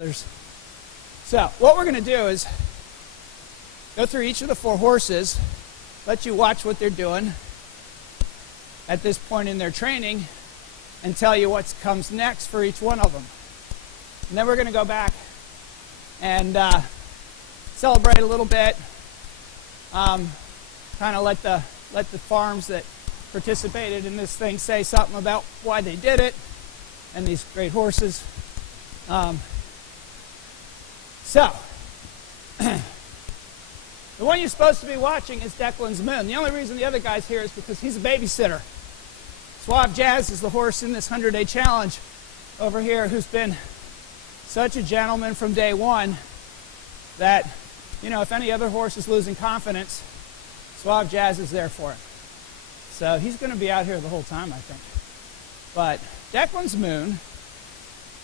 So what we're going to do is go through each of the 4 horses, let you watch what they're doing at this point in their training, and tell you what comes next for each one of them. And then we're going to go back and celebrate a little bit, kind of let the farms that participated in this thing say something about why they did it, and these great horses. So, the one you're supposed to be watching is Declan Moon. The only reason the other guy's here is because he's a babysitter. Suave Jazz is the horse in this 100-day challenge over here who's been such a gentleman from day one that, you know, if any other horse is losing confidence, Suave Jazz is there for it. So he's going to be out here the whole time, I think. But Declan Moon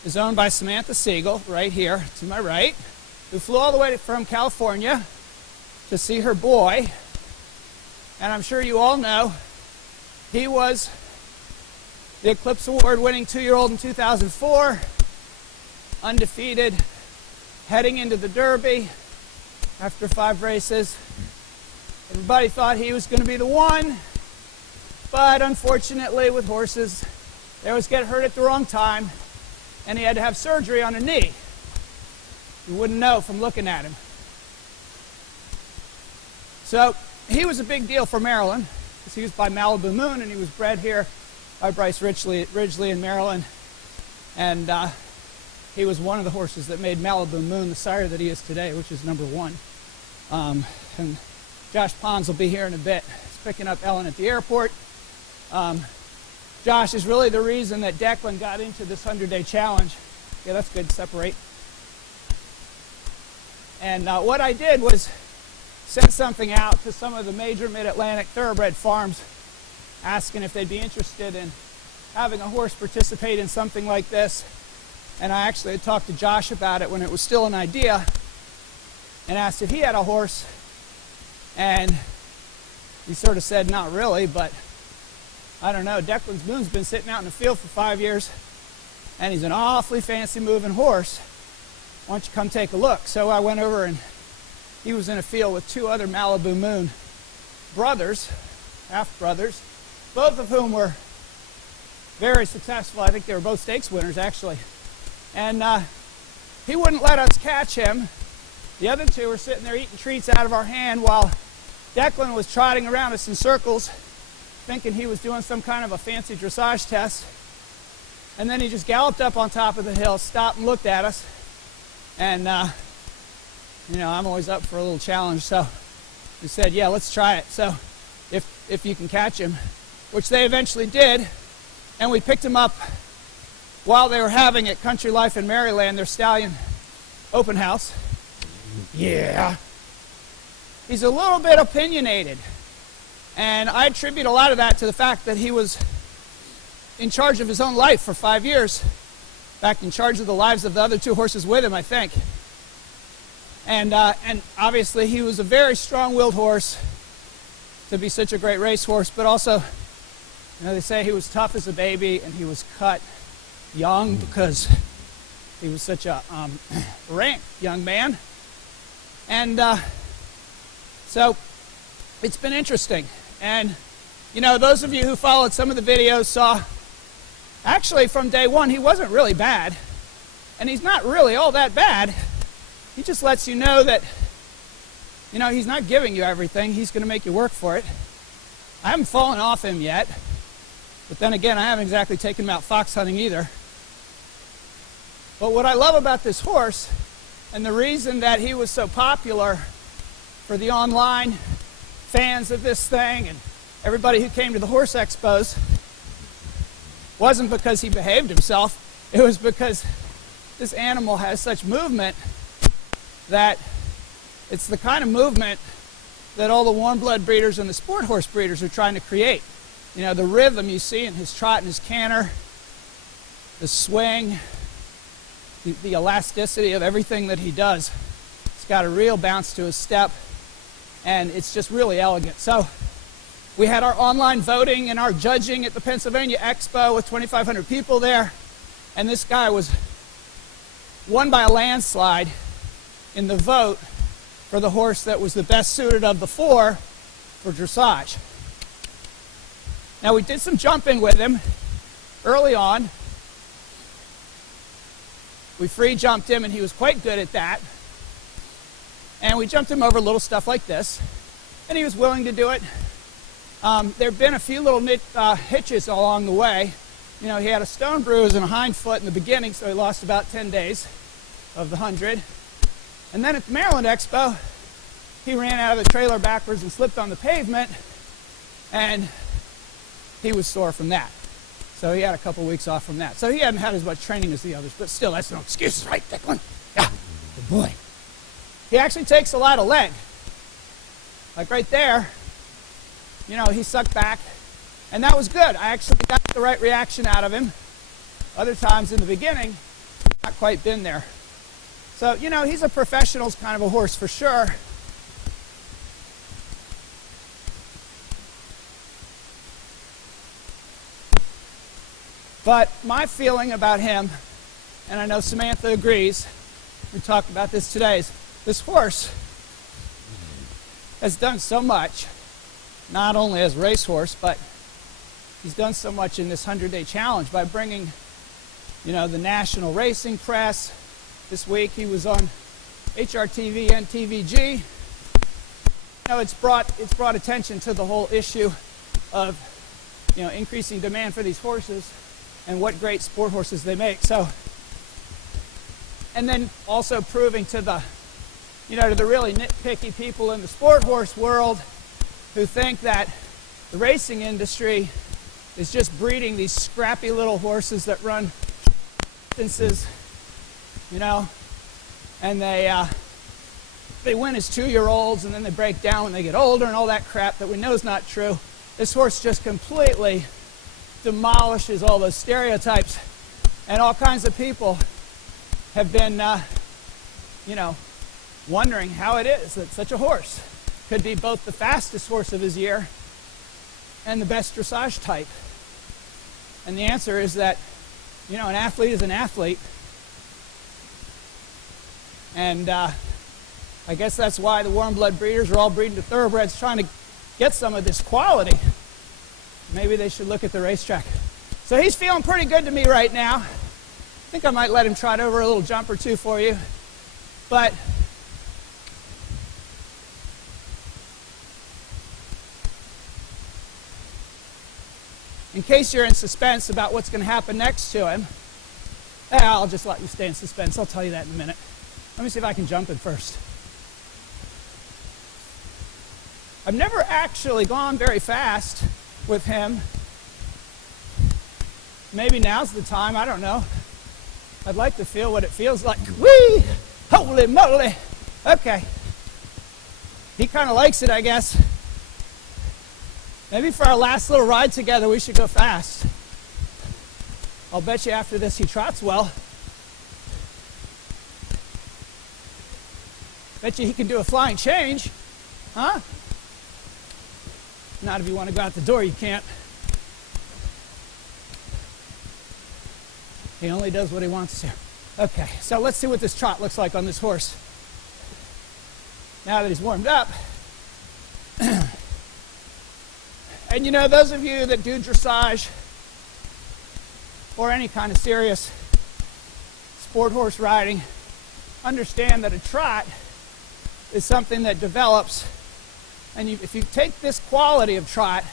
is owned by Samantha Siegel, right here to my right, who flew all the way from California to see her boy. And I'm sure you all know he was the Eclipse Award-winning 2-year-old in 2004, undefeated, heading into the Derby after 5 races. Everybody thought he was going to be the one, but unfortunately with horses, they always get hurt at the wrong time, and he had to have surgery on a knee. You wouldn't know from looking at him. So he was a big deal for Maryland, because he was by Malibu Moon, and he was bred here by Bryce Ridgely in Maryland. And he was one of the horses that made Malibu Moon the sire that he is today, which is number 1. And Josh Pons will be here in a bit. He's picking up Ellen at the airport. Josh is really the reason that Declan got into this 100-day challenge. Yeah, that's good, separate. And what I did was send something out to some of the major mid-Atlantic thoroughbred farms asking if they'd be interested in having a horse participate in something like this. And I actually had talked to Josh about it when it was still an idea and asked if he had a horse. And he sort of said, not really, but I don't know. Declan Moon's been sitting out in the field for 5 years, and he's an awfully fancy moving horse. Why don't you come take a look? So I went over, and he was in a field with 2 other Malibu Moon brothers, half-brothers, both of whom were very successful. I think they were both stakes winners, actually. And he wouldn't let us catch him. The other 2 were sitting there eating treats out of our hand while Declan was trotting around us in circles, thinking he was doing some kind of a fancy dressage test. And then he just galloped up on top of the hill, stopped and looked at us. And, you know, I'm always up for a little challenge, so we said, yeah, let's try it. So if you can catch him, which they eventually did, and we picked him up while they were having at Country Life in Maryland, their stallion open house. Yeah. He's a little bit opinionated. And I attribute a lot of that to the fact that he was in charge of his own life for 5 years. In fact, in charge of the lives of the other 2 horses with him, I think. And obviously he was a very strong-willed horse to be such a great racehorse, but also, you know, they say he was tough as a baby and he was cut young because he was such a rank young man. And so it's been interesting. And, you know, those of you who followed some of the videos saw, actually from day one, he wasn't really bad. And he's not really all that bad. He just lets you know that, you know, he's not giving you everything. He's going to make you work for it. I haven't fallen off him yet. But then again, I haven't exactly taken him out fox hunting either. But what I love about this horse, and the reason that he was so popular for the online fans of this thing and everybody who came to the horse expos, wasn't because he behaved himself. It was because this animal has such movement that it's the kind of movement that all the warm blood breeders and the sport horse breeders are trying to create. You know, the rhythm you see in his trot and his canter, the swing, the elasticity of everything that he does. It's got a real bounce to his step, and it's just really elegant. So we had our online voting and our judging at the Pennsylvania Expo with 2,500 people there, and this guy was won by a landslide in the vote for the horse that was the best suited of the four for dressage. Now, we did some jumping with him early on. We free jumped him, and he was quite good at that. And we jumped him over little stuff like this, and he was willing to do it. There have been a few little hitches along the way. You know, he had a stone bruise and a hind foot in the beginning, so he lost about 10 days of the 100. And then at the Maryland Expo, he ran out of the trailer backwards and slipped on the pavement, and he was sore from that. So he had a couple weeks off from that. So he hadn't had as much training as the others, but still, that's no excuse, right, Declan? Yeah, good boy. He actually takes a lot of leg. Like right there, you know, he sucked back, and that was good. I actually got the right reaction out of him. Other times in the beginning, not quite been there. So, you know, he's a professional's kind of a horse for sure. But my feeling about him, and I know Samantha agrees, we talked about this today, is this horse has done so much, not only as a racehorse, but he's done so much in this 100-day challenge by bringing, you know, the national racing press. This week he was on HRTV and TVG. You know, it's brought attention to the whole issue of, you know, increasing demand for these horses and what great sport horses they make. So, and then also proving to the, you know, to the really nitpicky people in the sport horse world who think that the racing industry is just breeding these scrappy little horses that run distances, you know, and they win as 2-year-olds and then they break down when they get older and all that crap that we know is not true. This horse just completely demolishes all those stereotypes, and all kinds of people have been, you know, wondering how it is that such a horse could be both the fastest horse of his year and the best dressage type. And the answer is that, you know, an athlete is an athlete. And I guess that's why the warm blood breeders are all breeding to thoroughbreds, trying to get some of this quality. Maybe they should look at the racetrack. So he's feeling pretty good to me right now. I think I might let him trot over a little jump or two for you. But in case you're in suspense about what's going to happen next to him, I'll just let you stay in suspense. I'll tell you that in a minute. Let me see if I can jump him first. I've never actually gone very fast with him. Maybe now's the time, I don't know. I'd like to feel what it feels like. Whee! Holy moly! Okay. He kind of likes it, I guess. Maybe for our last little ride together, we should go fast. I'll bet you after this he trots well. Bet you he can do a flying change. Huh? Not if you want to go out the door, you can't. He only does what he wants to. Okay, so let's see what this trot looks like on this horse. Now that he's warmed up. And you know, those of you that do dressage or any kind of serious sport horse riding understand that a trot is something that develops. And if you take this quality of trot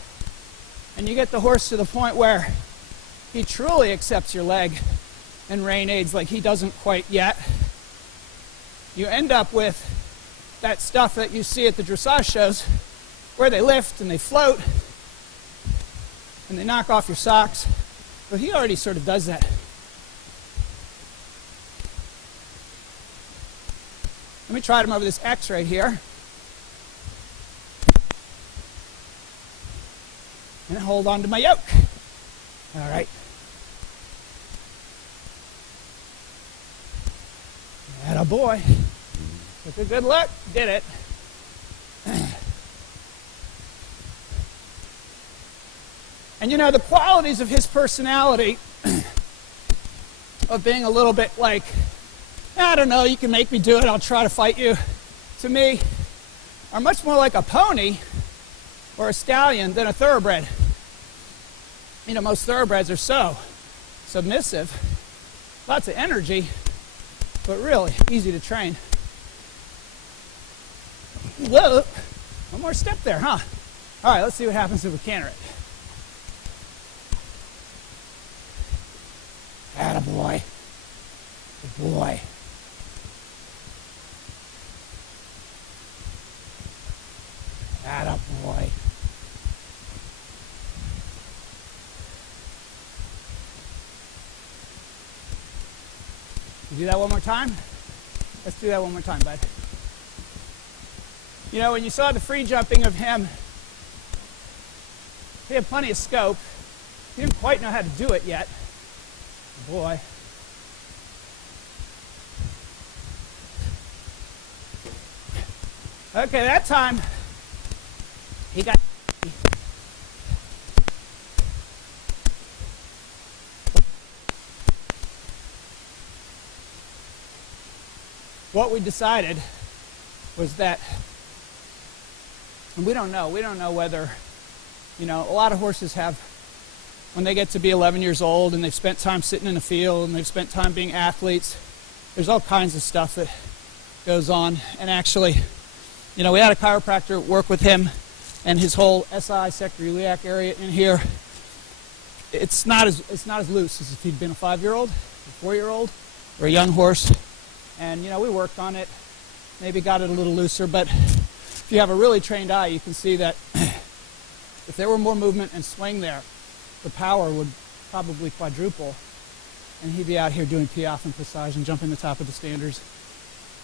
and you get the horse to the point where he truly accepts your leg and rein aids like he doesn't quite yet, you end up with that stuff that you see at the dressage shows where they lift and they float and they knock off your socks. But he already sort of does that. Let me trot him over this X right here. And hold on to my yoke. All right. Atta boy. Took a good look. Did it. And you know, the qualities of his personality of being a little bit like I don't know, you can make me do it, I'll try to fight you, to me, are much more like a pony or a stallion than a thoroughbred. You know, most thoroughbreds are so submissive, lots of energy, but really easy to train. Whoa, one more step there, huh? All right, let's see what happens if we canter it. Attaboy. Good boy. Attaboy. You do that one more time? Let's do that one more time, bud. You know, when you saw the free jumping of him, he had plenty of scope. He didn't quite know how to do it yet. Boy. Okay, that time he got. What we decided was that, and we don't know whether, you know, a lot of horses have, when they get to be 11 years old and they've spent time sitting in the field and they've spent time being athletes, there's all kinds of stuff that goes on. And actually, you know, we had a chiropractor work with him, and his whole SI sacroiliac area in here, it's not as loose as if he'd been a 5-year-old, a 4-year-old, or a young horse. And, you know, we worked on it, maybe got it a little looser, but if you have a really trained eye, you can see that if there were more movement and swing there, the power would probably quadruple, and he'd be out here doing piaffe and passage and jumping the top of the standards.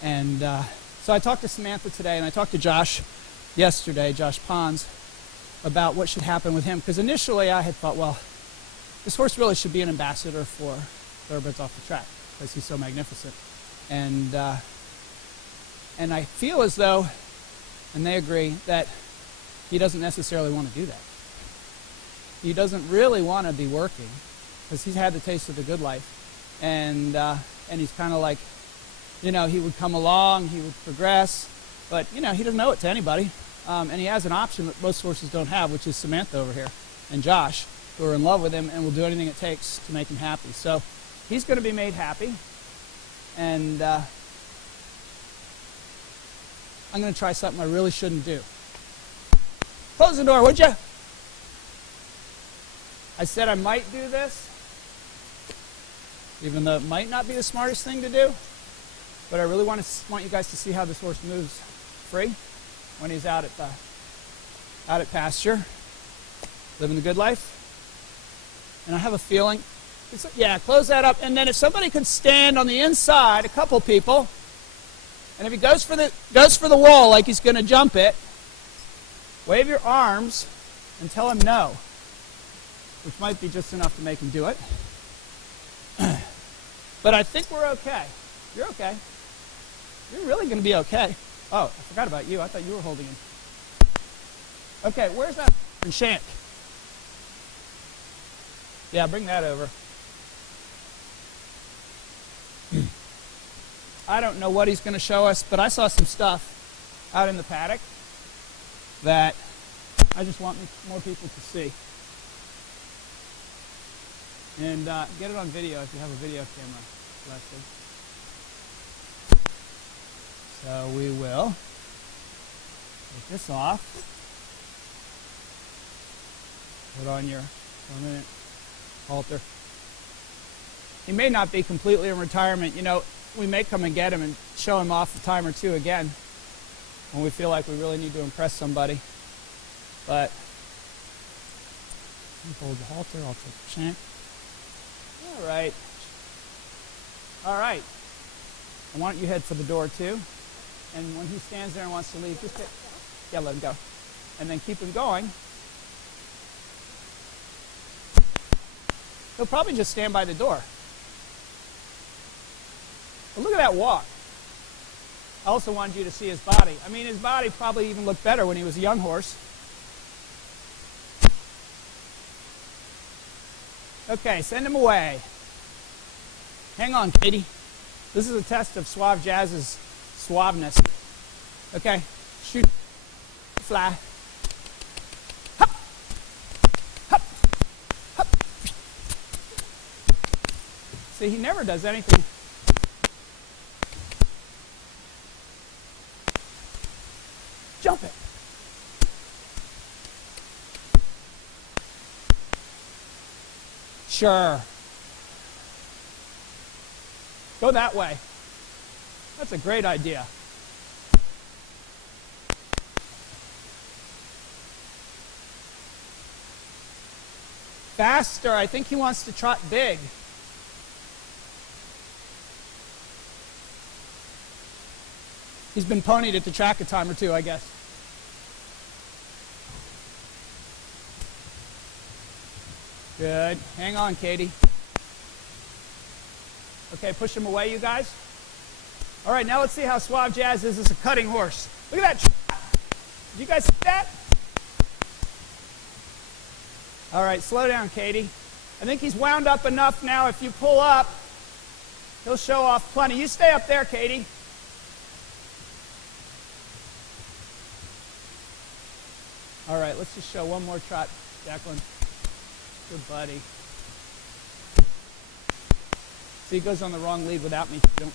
And so I talked to Samantha today, and I talked to Josh yesterday, Josh Pons, about what should happen with him. Because initially I had thought, well, this horse really should be an ambassador for Thoroughbreds off the track, because he's so magnificent. And I feel as though, and they agree, that he doesn't necessarily want to do that. He doesn't really want to be working, because he's had the taste of the good life. And he's kind of like, you know, he would come along, he would progress, but, you know, he doesn't owe it to anybody. And he has an option that most horses don't have, which is Samantha over here and Josh, who are in love with him and will do anything it takes to make him happy. So he's going to be made happy. And I'm going to try something I really shouldn't do. Close the door, would you? I said I might do this, even though it might not be the smartest thing to do. But I really want you guys to see how this horse moves free when he's out at pasture, living the good life. And I have a feeling. Yeah, close that up. And then if somebody could stand on the inside, a couple people, and if he goes for the wall like he's going to jump it, wave your arms and tell him no, which might be just enough to make him do it. But I think we're okay. You're okay. You're really going to be okay. Oh, I forgot about you. I thought you were holding him. Okay, where's that shank? Yeah, bring that over. I don't know what he's going to show us, but I saw some stuff out in the paddock that I just want more people to see. And get it on video if you have a video camera, Leslie. So we will take this off. Put on your permanent halter. He may not be completely in retirement. You know, we may come and get him and show him off a time or two again when we feel like we really need to impress somebody. But hold the halter, I'll take the shank. All right. All right. I want you to head for the door too. And when he stands there and wants to leave, just let him go. And then keep him going. He'll probably just stand by the door. But look at that walk. I also wanted you to see his body. I mean, his body probably even looked better when he was a young horse. Okay, send him away. Hang on, Katie. This is a test of Suave Jazz's suaveness. Okay, shoot, fly. Hop, hop, hop. See, he never does anything. Jump it. Sure. Go that way. That's a great idea. Faster. I think he wants to trot big. He's been ponied at the track a time or two, I guess. Good. Hang on, Katie. Okay, push him away, you guys. All right, now let's see how Suave Jazz is as a cutting horse. Look at that. Did you guys see that? All right, slow down, Katie. I think he's wound up enough now. If you pull up, he'll show off plenty. You stay up there, Katie. All right, let's just show one more trot, Declan. Good buddy. See, he goes on the wrong lead without me. Don't.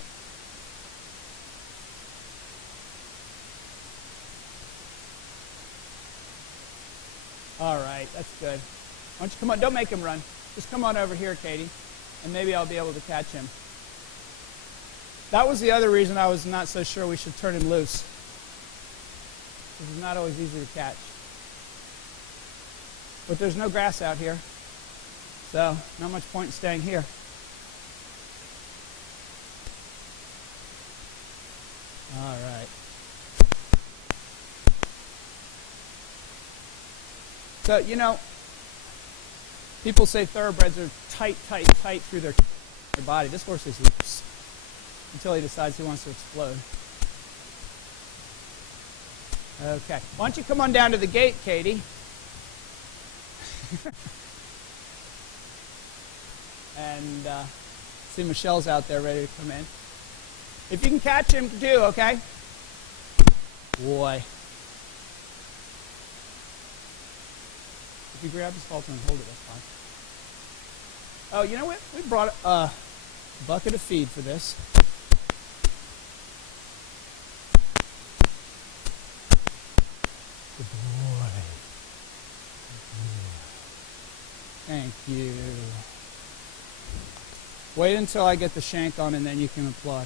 All right, that's good. Why don't you come on? Don't make him run. Just come on over here, Katie, and maybe I'll be able to catch him. That was the other reason I was not so sure we should turn him loose. He's not always easy to catch. But there's no grass out here, so not much point in staying here. All right. So, you know, people say thoroughbreds are tight through their body. This horse is loose until he decides he wants to explode. Okay. Why don't you come on down to the gate, Katie? And see, Michelle's out there ready to come in. If you can catch him, do, okay? Boy. If you grab his halter and hold it, that's fine. Oh, you know what? We brought a bucket of feed for this. Good boy. Thank you. Wait until I get the shank on and then you can applaud.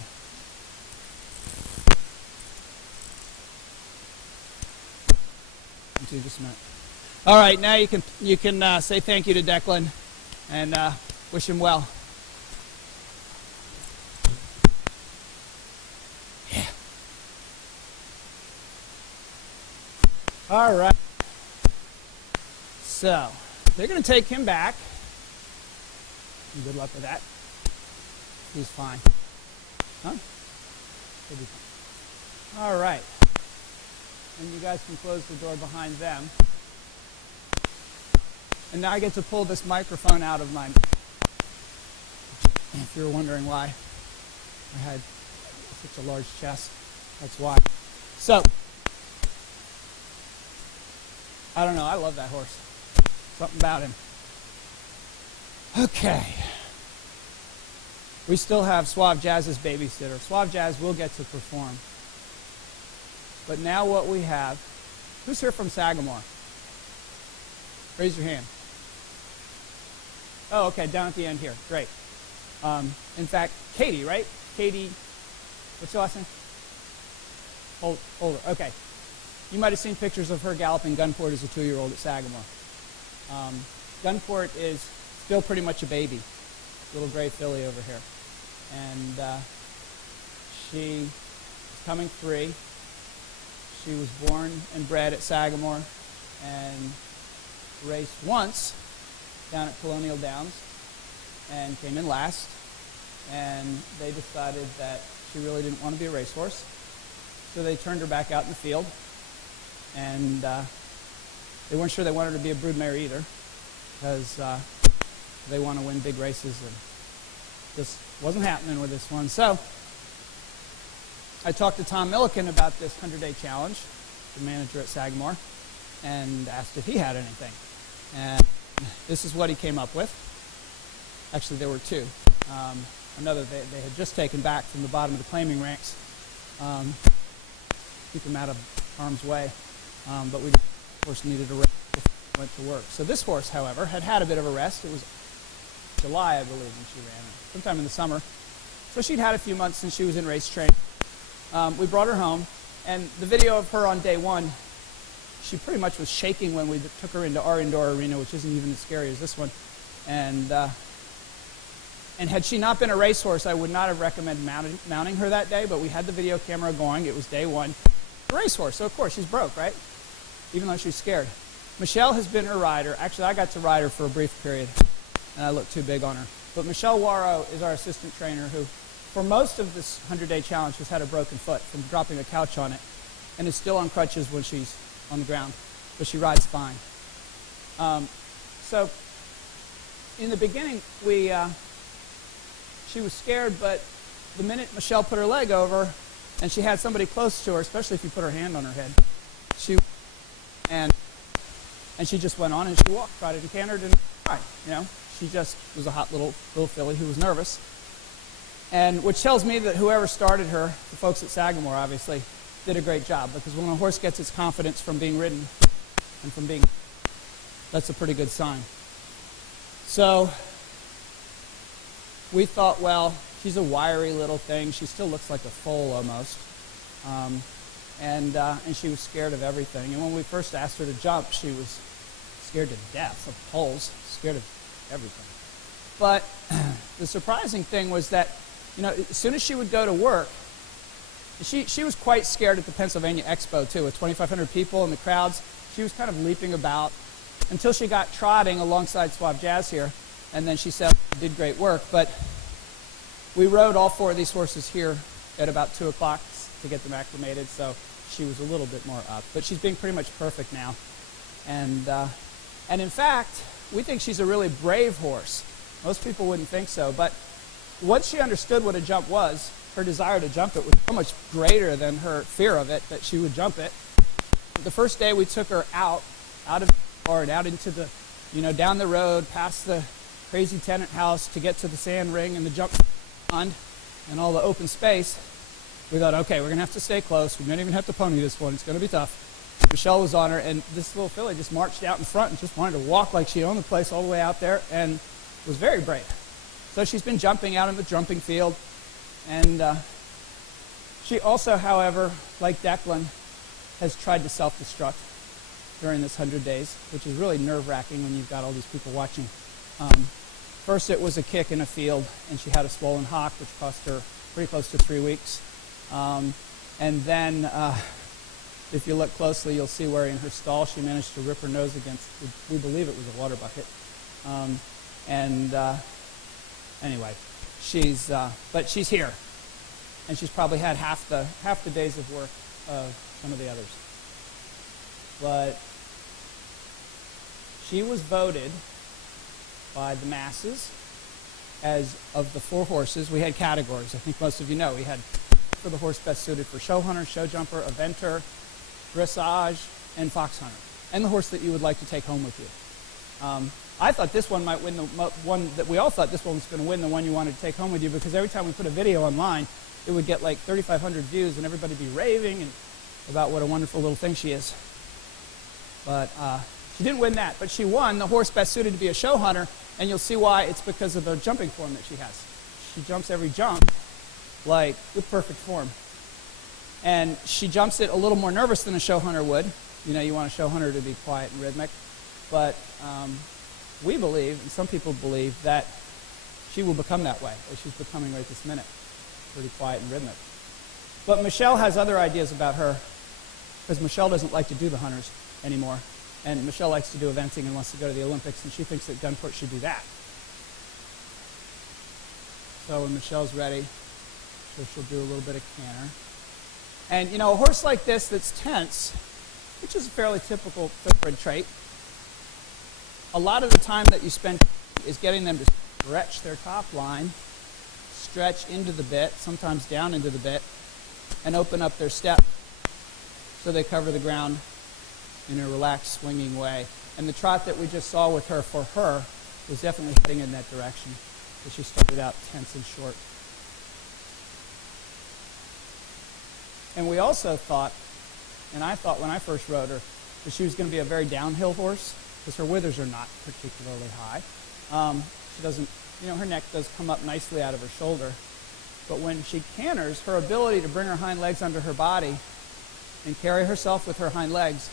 Just a minute. All right, now you can say thank you to Declan and wish him well. Yeah. All right. So they're going to take him back. Good luck with that. He's fine. Huh? He'll be fine. All right. And you guys can close the door behind them. And now I get to pull this microphone out of my... If you're wondering why I had such a large chest, that's why. So, I don't know, I love that horse. Something about him. Okay. We still have Suave Jazz's babysitter. Suave Jazz will get to perform. But now what we have, who's here from Sagamore? Raise your hand. Oh, okay, down at the end here. Great. In fact, Katie, right? Katie, what's your last name? Older. Okay. You might have seen pictures of her galloping Gunport as a 2-year-old at Sagamore. Gunport is still pretty much a baby. Little gray filly over here. And she is coming 3. She was born and bred at Sagamore and raced once down at Colonial Downs and came in last. And they decided that she really didn't want to be a racehorse. So they turned her back out in the field. And they weren't sure they wanted her to be a broodmare either because they want to win big races. And just wasn't happening with this one. So I talked to Tom Milliken about this 100-day challenge, the manager at Sagamore, and asked if he had anything. And this is what he came up with. Actually, there were two. Another they had just taken back from the bottom of the claiming ranks. Keep him out of harm's way. But we, of course, needed a rest before we went to work. So this horse, however, had a bit of a rest. It was July, I believe, when she ran, sometime in the summer. So she'd had a few months since she was in race training. We brought her home, and the video of her on day one, she pretty much was shaking when we took her into our indoor arena, which isn't even as scary as this one. And had she not been a racehorse, I would not have recommended mounting her that day, but we had the video camera going. It was day one. A racehorse, so of course she's broke, right? Even though she's scared. Michelle has been her rider. Actually, I got to ride her for a brief period, and I looked too big on her. But Michelle Waro is our assistant trainer who, for most of this 100-day challenge, has had a broken foot from dropping a couch on it, and is still on crutches when she's on the ground, but she rides fine. So in the beginning, she was scared, but the minute Michelle put her leg over and she had somebody close to her, especially if you put her hand on her head, and she just went on and she walked, trotted and cantered, and cried. She just was a hot little filly who was nervous. And which tells me that whoever started her, the folks at Sagamore obviously, did a great job, because when a horse gets its confidence from being ridden and from being, that's a pretty good sign. So we thought, well, she's a wiry little thing. She still looks like a foal almost. And she was scared of everything. And when we first asked her to jump, she was scared to death of poles, scared of everything. But the surprising thing was that, as soon as she would go to work, she was quite scared at the Pennsylvania Expo, too, with 2,500 people in the crowds. She was kind of leaping about until she got trotting alongside Suave Jazz here, and then she said, did great work. But we rode all four of these horses here at about 2 o'clock to get them acclimated, so she was a little bit more up. But she's being pretty much perfect now. And in fact, we think she's a really brave horse. Most people wouldn't think so, but once she understood what a jump was, her desire to jump it was so much greater than her fear of it that she would jump it. The first day we took her out of the yard, out into the, down the road, past the crazy tenant house to get to the sand ring and the jump pond and all the open space. We thought, okay, we're going to have to stay close. We don't even have to pony this one. It's going to be tough. Michelle was on her, and this little filly just marched out in front and just wanted to walk like she owned the place all the way out there, and was very brave. So she's been jumping out in the jumping field. And she also, however, like Declan, has tried to self-destruct during this 100 days, which is really nerve-wracking when you've got all these people watching. First it was a kick in a field, and she had a swollen hock, which cost her pretty close to 3 weeks. And then, if you look closely, you'll see where in her stall she managed to rip her nose against, we believe it was a water bucket. Anyway, but she's here, and she's probably had half the days of work of some of the others. But she was voted by the masses as, of the 4 horses, we had categories. I think most of you know. We had for the horse best suited for show hunter, show jumper, eventer, dressage, and fox hunter, and the horse that you would like to take home with you. I thought this one might win the one that we all thought this one was going to win, the one you wanted to take home with you, because every time we put a video online, it would get like 3,500 views, and everybody would be raving about what a wonderful little thing she is. But she didn't win that, but she won the horse best suited to be a show hunter, and you'll see why. It's because of the jumping form that she has. She jumps every jump like with perfect form. And she jumps it a little more nervous than a show hunter would. You want a show hunter to be quiet and rhythmic. But we believe, and some people believe, that she will become that way, as she's becoming right this minute. Pretty quiet and rhythmic. But Michelle has other ideas about her, because Michelle doesn't like to do the hunters anymore. And Michelle likes to do eventing and wants to go to the Olympics, and she thinks that Gunport should do that. So when Michelle's ready, she'll do a little bit of canter. And, a horse like this that's tense, which is a fairly typical thoroughbred trait, a lot of the time that you spend is getting them to stretch their top line, stretch into the bit, sometimes down into the bit, and open up their step so they cover the ground in a relaxed, swinging way. And the trot that we just saw with her, for her, was definitely heading in that direction. So she started out tense and short. And we also thought, and I thought when I first rode her, that she was going to be a very downhill horse, because her withers are not particularly high. She doesn't, her neck does come up nicely out of her shoulder. But when she canters, her ability to bring her hind legs under her body and carry herself with her hind legs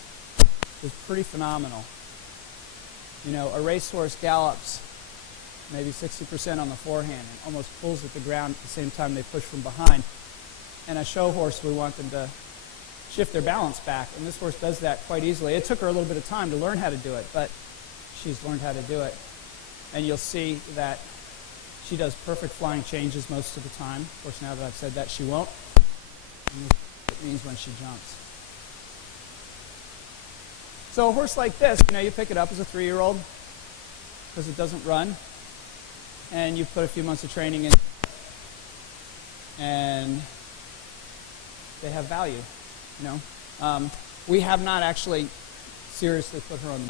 is pretty phenomenal. A racehorse gallops maybe 60% on the forehand and almost pulls at the ground at the same time they push from behind. And a show horse, we want them to shift their balance back, and this horse does that quite easily. It took her a little bit of time to learn how to do it, but she's learned how to do it. And you'll see that she does perfect flying changes most of the time. Of course, now that I've said that, she won't. And it means when she jumps. So a horse like this, you pick it up as a 3-year-old because it doesn't run, and you put a few months of training in, and they have value. We have not actually seriously put her on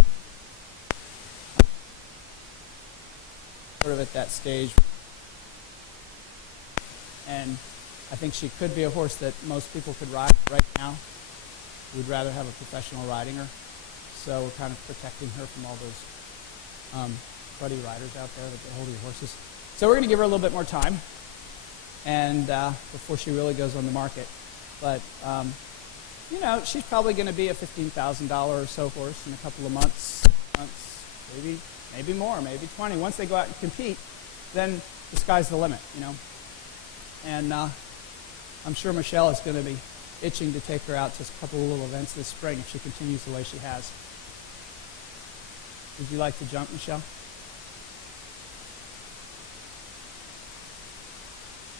sort of at that stage, and I think she could be a horse that most people could ride right now. We'd rather have a professional riding her, so we're kind of protecting her from all those cruddy riders out there that get hold of your horses. So we're going to give her a little bit more time, and before she really goes on the market. But she's probably going to be a $15,000 or so horse in a couple of months, maybe more, maybe 20. Once they go out and compete, then the sky's the limit, And I'm sure Michelle is going to be itching to take her out to a couple of little events this spring if she continues the way she has. Would you like to jump, Michelle?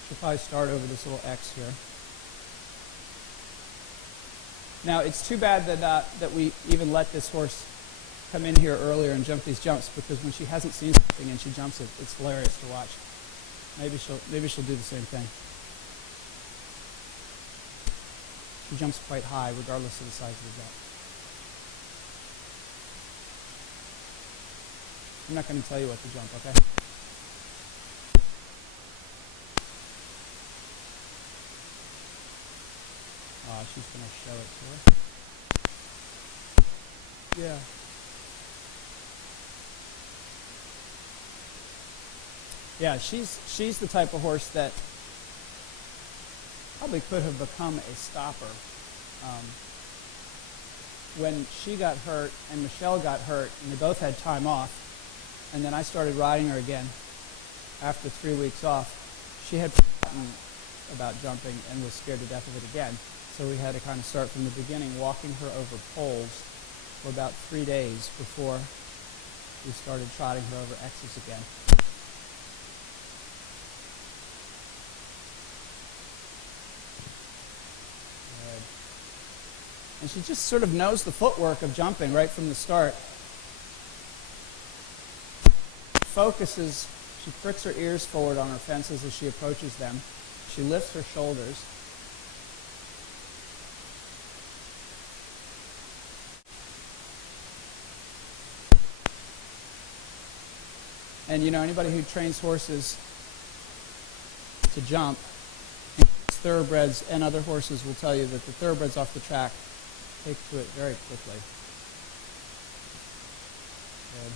She'll probably start over this little X here. Now, it's too bad that we even let this horse come in here earlier and jump these jumps, because when she hasn't seen something and she jumps it, it's hilarious to watch. Maybe she'll do the same thing. She jumps quite high, regardless of the size of the jump. I'm not going to tell you what to jump, okay? She's going to show it to her. Yeah. Yeah, she's the type of horse that probably could have become a stopper. When she got hurt and Michelle got hurt, and they both had time off, and then I started riding her again after 3 weeks off, she had forgotten about jumping and was scared to death of it again. So we had to kind of start from the beginning, walking her over poles for about 3 days before we started trotting her over X's again. Good. And she just sort of knows the footwork of jumping right from the start. Focuses, she pricks her ears forward on her fences as she approaches them. She lifts her shoulders. And anybody who trains horses to jump, thoroughbreds and other horses will tell you that the thoroughbreds off the track take to it very quickly. Good.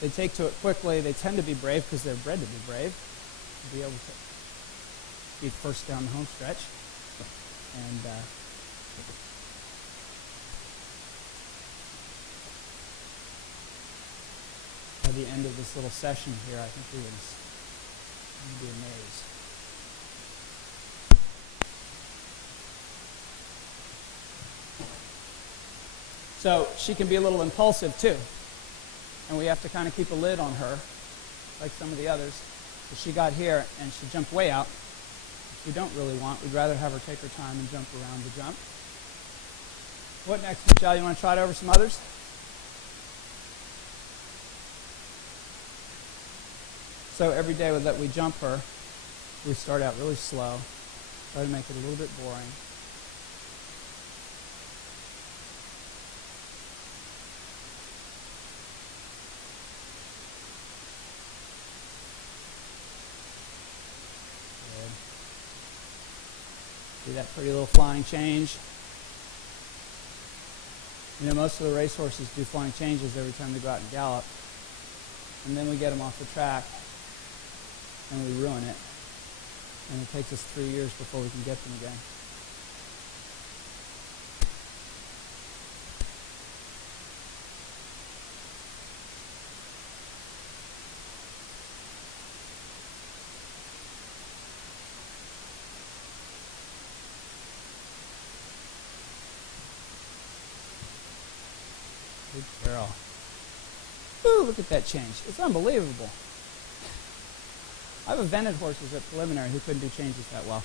They take to it quickly. They tend to be brave because they're bred to be brave, to be able to be first down the home stretch. And by the end of this little session here, I think you're going to be amazed. So she can be a little impulsive too, and we have to kind of keep a lid on her, like some of the others. So she got here and she jumped way out, which we don't really want. We'd rather have her take her time and jump around the jump. What next, Michelle? You want to trot over some others? So every day that we jump her, we start out really slow, Try to make it a little bit boring. Good. See that pretty little flying change? You know, most of the racehorses do flying changes every time they go out and gallop. And then we get them off the track and we ruin it. And it takes us 3 years before we can get them again. Good girl. Ooh, look at that change. It's unbelievable. I've evented horses at preliminary who couldn't do changes that well.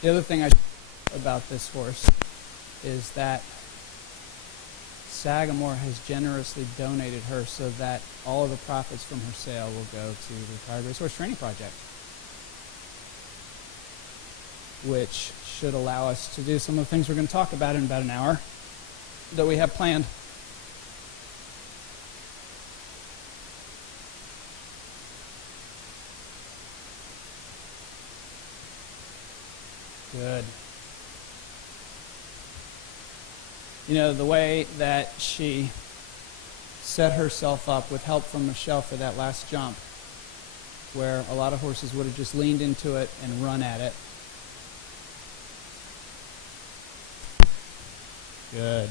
The other thing about this horse is that Sagamore has generously donated her so that all of the profits from her sale will go to the Retired Racehorse Training Project, which should allow us to do some of the things we're going to talk about in about an hour that we have planned. Good. You know, the way that she set herself up with help from Michelle for that last jump, where a lot of horses would have just leaned into it and run at it. Good.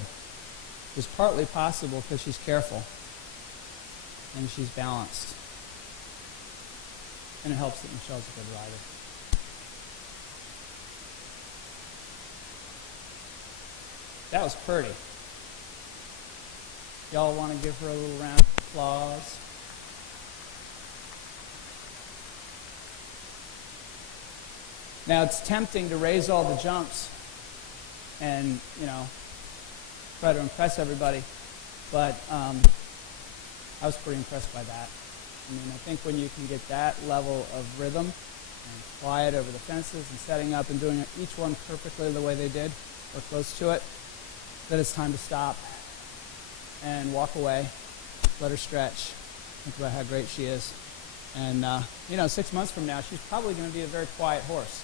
It's partly possible because she's careful and she's balanced. And it helps that Michelle's a good rider. That was pretty. Y'all want to give her a little round of applause? Now it's tempting to raise all the jumps and, you know, try to impress everybody, but I was pretty impressed by that. I mean, I think when you can get that level of rhythm and quiet over the fences and setting up and doing each one perfectly the way they did, or close to it, that it's time to stop and walk away, let her stretch, think about how great she is. And, you know, 6 months from now, she's probably going to be a very quiet horse.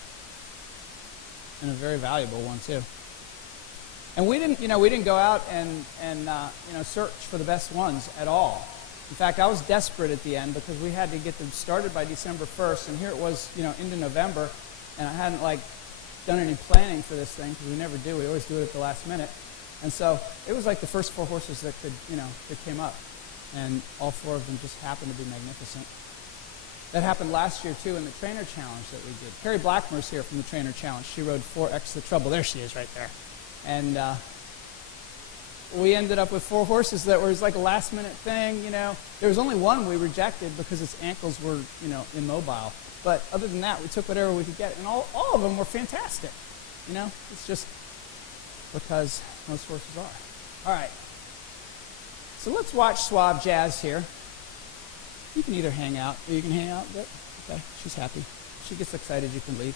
And a very valuable one, too. And we didn't go out and search for the best ones at all. In fact, I was desperate at the end because we had to get them started by December 1st, and here it was, into November, and I hadn't, done any planning for this thing, because we never do. We always do it at the last minute. And so it was like the first 4 horses that came up. And all 4 of them just happened to be magnificent. That happened last year, too, in the Trainer Challenge that we did. Carrie Blackmer's here from the Trainer Challenge. She rode 4X the Trouble. There she is right there. And we ended up with 4 horses that were like a last-minute thing, There was only one we rejected because its ankles were, immobile. But other than that, we took whatever we could get. And all of them were fantastic. It's just because most horses are. All right. So let's watch Suave Jazz here. You can either hang out or you can hang out. But okay, she's happy. If she gets excited, you can leave.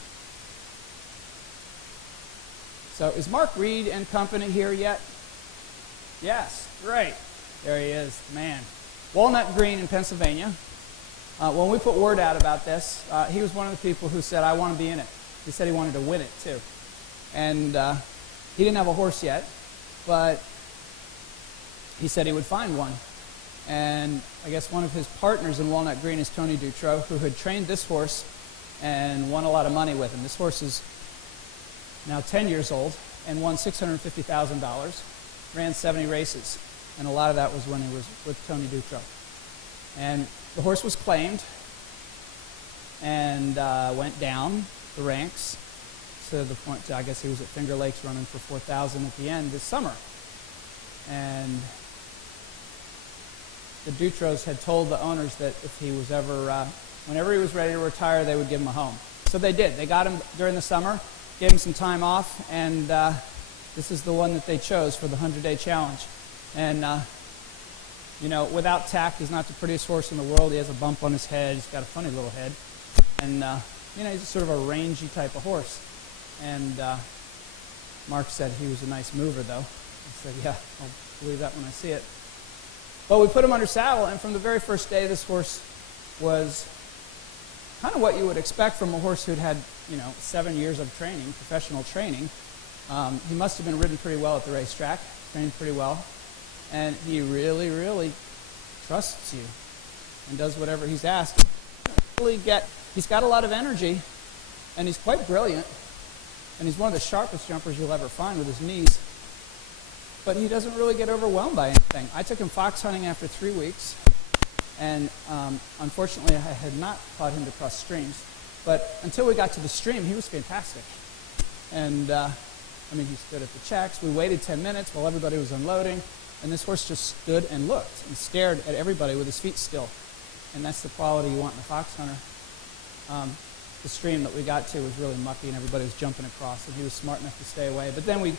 So is Mark Reed and company here yet? Yes, great. There he is, man. Walnut Green in Pennsylvania. When we put word out about this, he was one of the people who said, I want to be in it. He said he wanted to win it, too. And he didn't have a horse yet, but he said he would find one. And I guess one of his partners in Walnut Green is Tony Dutro, who had trained this horse and won a lot of money with him. This horse is now 10 years old and won $650,000, ran 70 races. And a lot of that was when he was with Tony Dutro. And the horse was claimed and went down the ranks to the point, I guess he was at Finger Lakes running for 4,000 at the end this summer. And the Dutros had told the owners that if he was ever, whenever he was ready to retire, they would give him a home. So they did. They got him during the summer, gave him some time off, and this is the one that they chose for the 100-day challenge. And, you know, without tact, he's not the prettiest horse in the world. He has a bump on his head. He's got a funny little head. And, you know, he's sort of a rangy type of horse. And Mark said he was a nice mover, though. I said, yeah, I'll believe that when I see it. But we put him under saddle, and from the very first day, this horse was kind of what you would expect from a horse who'd had, you know, 7 years of training, professional training. He must have been ridden pretty well at the racetrack, trained pretty well. And he really, really trusts you and does whatever he's asked. He's got a lot of energy, and he's quite brilliant. And he's one of the sharpest jumpers you'll ever find with his knees. But he doesn't really get overwhelmed by anything. I took him fox hunting after 3 weeks. And unfortunately, I had not taught him to cross streams. But until we got to the stream, he was fantastic. And, I mean, he stood at the checks. We waited 10 minutes while everybody was unloading. And this horse just stood and looked and stared at everybody with his feet still. And that's the quality you want in a fox hunter. The stream that we got to was really mucky, and everybody was jumping across, and he was smart enough to stay away. But then we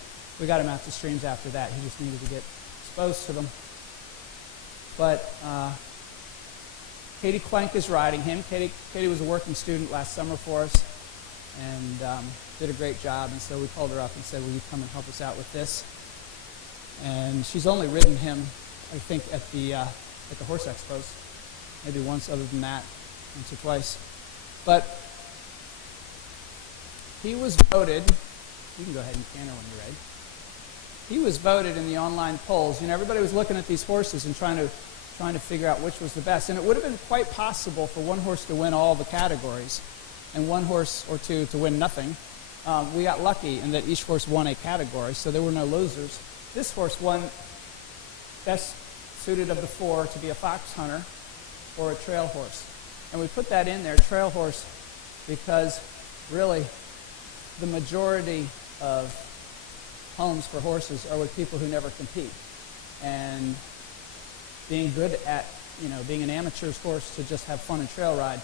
got him out to streams after that. He just needed to get exposed to them. But Katie Clank is riding him. Katie was a working student last summer for us and did a great job. And so we called her up and said, will you come and help us out with this? And she's only ridden him, I think, at the horse expos. Maybe once other than that, once or twice. But he was voted, you can go ahead and canter when you're ready. He was voted in the online polls. You know, everybody was looking at these horses and trying to figure out which was the best. And it would have been quite possible for one horse to win all the categories and one horse or two to win nothing. We got lucky in that each horse won a category, so there were no losers. This horse won best suited of the four to be a fox hunter or a trail horse. And we put that in there, trail horse, because really the majority of homes for horses are with people who never compete. And being good at, you know, being an amateur's horse to just have fun and trail ride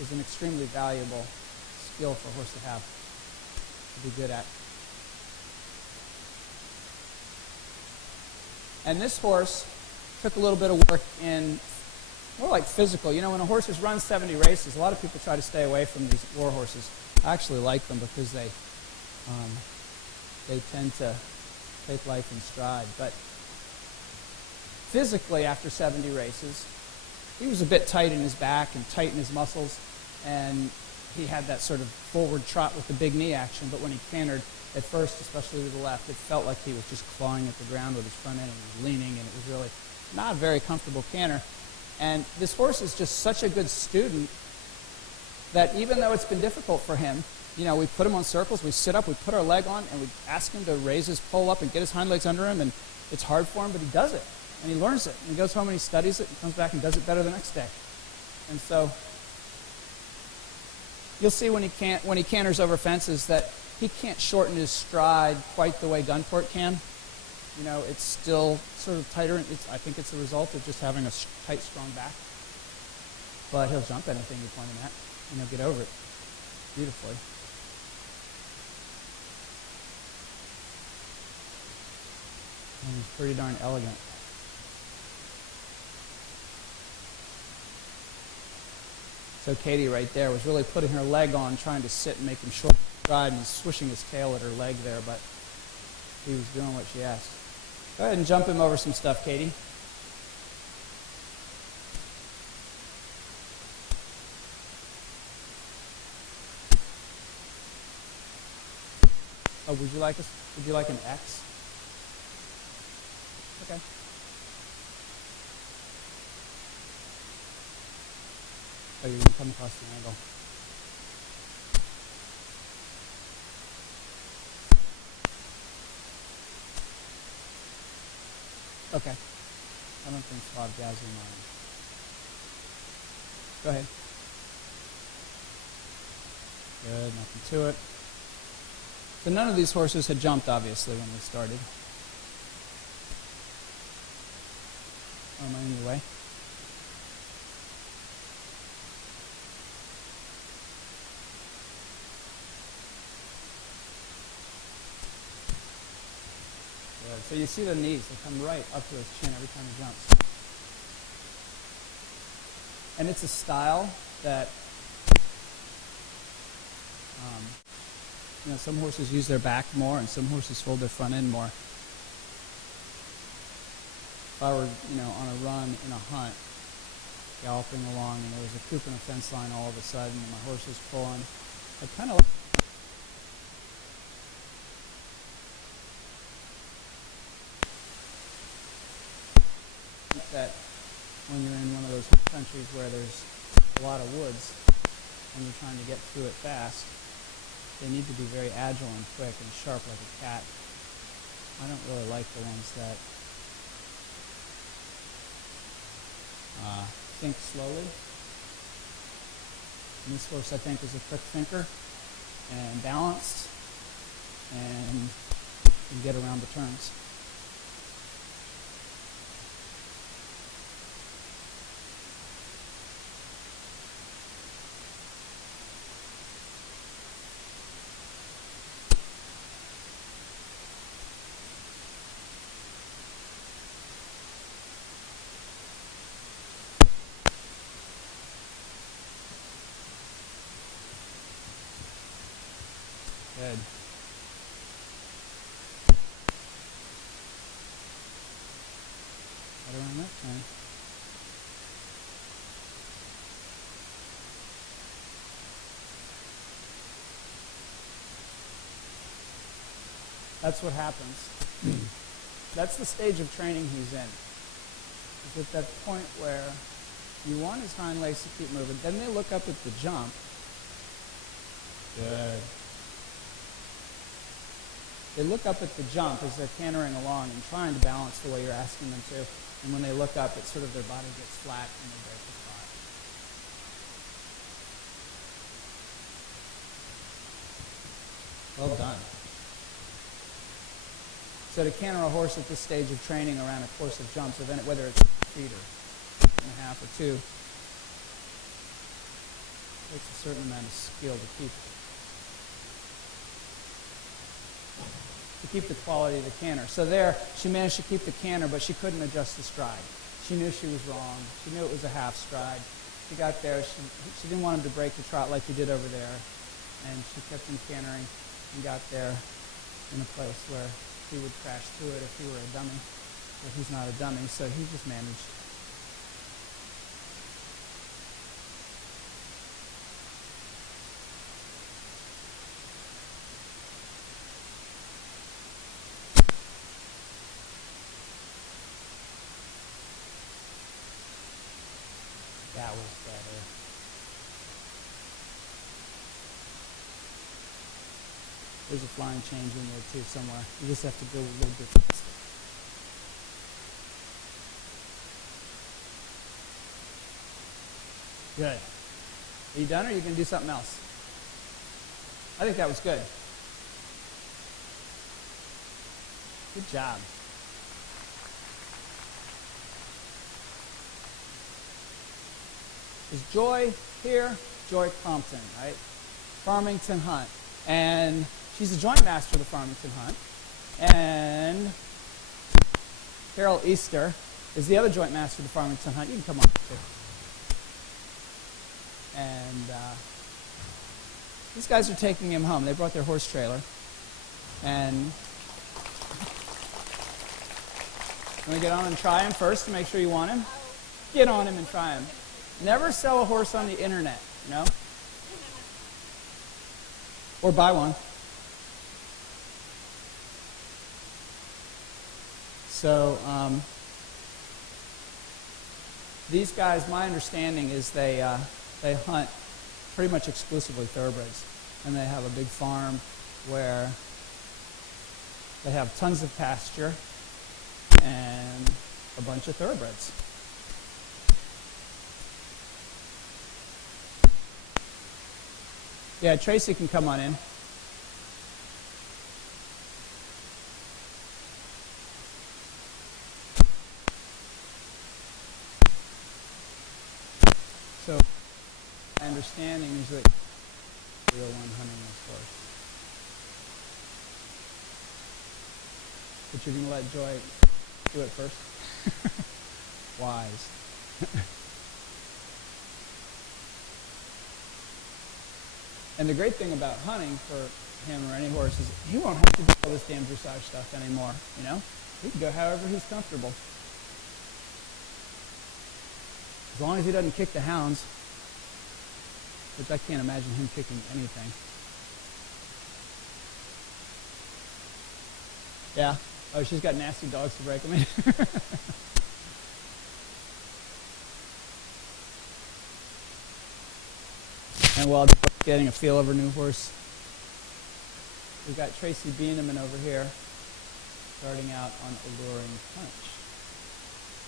is an extremely valuable skill for a horse to have, to be good at. And this horse took a little bit of work in more like physical. You know, when a horse has run 70 races, a lot of people try to stay away from these war horses. I actually like them because they tend to take life in stride. But physically, after 70 races, he was a bit tight in his back and tight in his muscles, and he had that sort of forward trot with the big knee action. But when he cantered, at first, especially to the left, it felt like he was just clawing at the ground with his front end, and he was leaning, and it was really not a very comfortable canter. And this horse is just such a good student that even though it's been difficult for him, you know, we put him on circles, we sit up, we put our leg on, and we ask him to raise his pole up and get his hind legs under him, and it's hard for him, but he does it, and he learns it, and he goes home and he studies it, and comes back and does it better the next day. And so you'll see when he canters over fences that he can't shorten his stride quite the way Gunport can. You know, it's still sort of tighter. I think it's a result of just having a tight, strong back. But he'll jump anything you point him at, and he'll get over it beautifully. And he's pretty darn elegant. So Katie right there was really putting her leg on, trying to sit and make him short stride, and he's swishing his tail at her leg there, but he was doing what she asked. Go ahead and jump him over some stuff, Katie. Oh, would you like an X? Okay. Oh, you're going to come across the angle. Okay. I don't think Suave Jazz will mind. Go ahead. Good, nothing to it. So none of these horses had jumped, obviously, when we started. Am I in your way? So you see the knees, they come right up to his chin every time he jumps. And it's a style that, some horses use their back more and some horses fold their front end more. If I were, on a run in a hunt, galloping along, and there was a coop in a fence line all of a sudden, and my horse was pulling, I'd kind of that when you're in one of those countries where there's a lot of woods and you're trying to get through it fast, they need to be very agile and quick and sharp like a cat. I don't really like the ones that think slowly. And this horse, I think, is a quick thinker and balanced and can get around the turns. Good. Right around that time. That's what happens. That's the stage of training he's in. It's at that point where you want his hind legs to keep moving. Then they look up at the jump. Good. They look up at the jump as they're cantering along and trying to balance the way you're asking them to. And when they look up, it's sort of their body gets flat and they break the trot. Well done. So to canter a horse at this stage of training around a course of jumps, whether it's feet or and a half or two, takes a certain amount of skill to keep the quality of the canter. So there, she managed to keep the canter, but she couldn't adjust the stride. She knew she was wrong. She knew it was a half stride. She got there. She didn't want him to break the trot like he did over there, and she kept him cantering and got there in a place where he would crash through it if he were a dummy. But he's not a dummy, so he just managed. That was better. There's a flying change in there too somewhere. You just have to go a little bit faster. Good. Are you done, or are you going to do something else? I think that was good. Good job. Is Joy here? Joy Compton, right? Farmington Hunt. And she's the joint master of the Farmington Hunt. And Carol Easter is the other joint master of the Farmington Hunt. You can come on too. And these guys are taking him home. They brought their horse trailer. And you want to get on and try him first to make sure you want him? Get on him and try him. Never sell a horse on the internet, or buy one. So these guys, my understanding is they hunt pretty much exclusively thoroughbreds, and they have a big farm where they have tons of pasture and a bunch of thoroughbreds. Yeah, Tracy can come on in. So, my understanding is that real one hunting this horse. But you're going to let Joy do it first? Wise. And the great thing about hunting for him or any horse is he won't have to do all this damn dressage stuff anymore, you know? He can go however he's comfortable. As long as he doesn't kick the hounds, which I can't imagine him kicking anything. Yeah? Oh, she's got nasty dogs to break them in. And while getting a feel of her new horse, we've got Tracy Bieneman over here, starting out on Alluring Punch.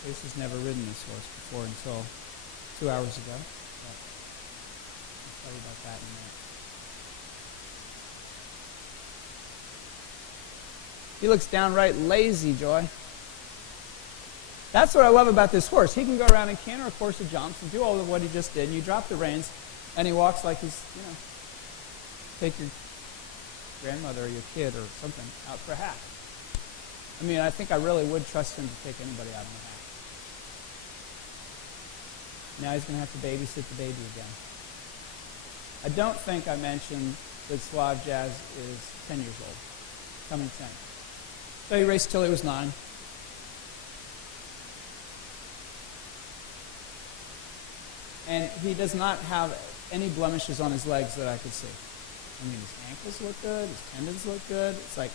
Tracy's never ridden this horse before until 2 hours ago. But I'll tell you about that in a minute. He looks downright lazy, Joy. That's what I love about this horse. He can go around and canter a course of jumps and do all of what he just did, and you drop the reins, and he walks like he's, you know, take your grandmother or your kid or something out for a hack. I mean, I think I really would trust him to take anybody out on a hack. Now he's going to have to babysit the baby again. I don't think I mentioned that Suave Jazz is 10 years old, coming 10. So he raced till he was 9. And he does not have any blemishes on his legs that I could see. I mean, his ankles look good, his tendons look good. It's like,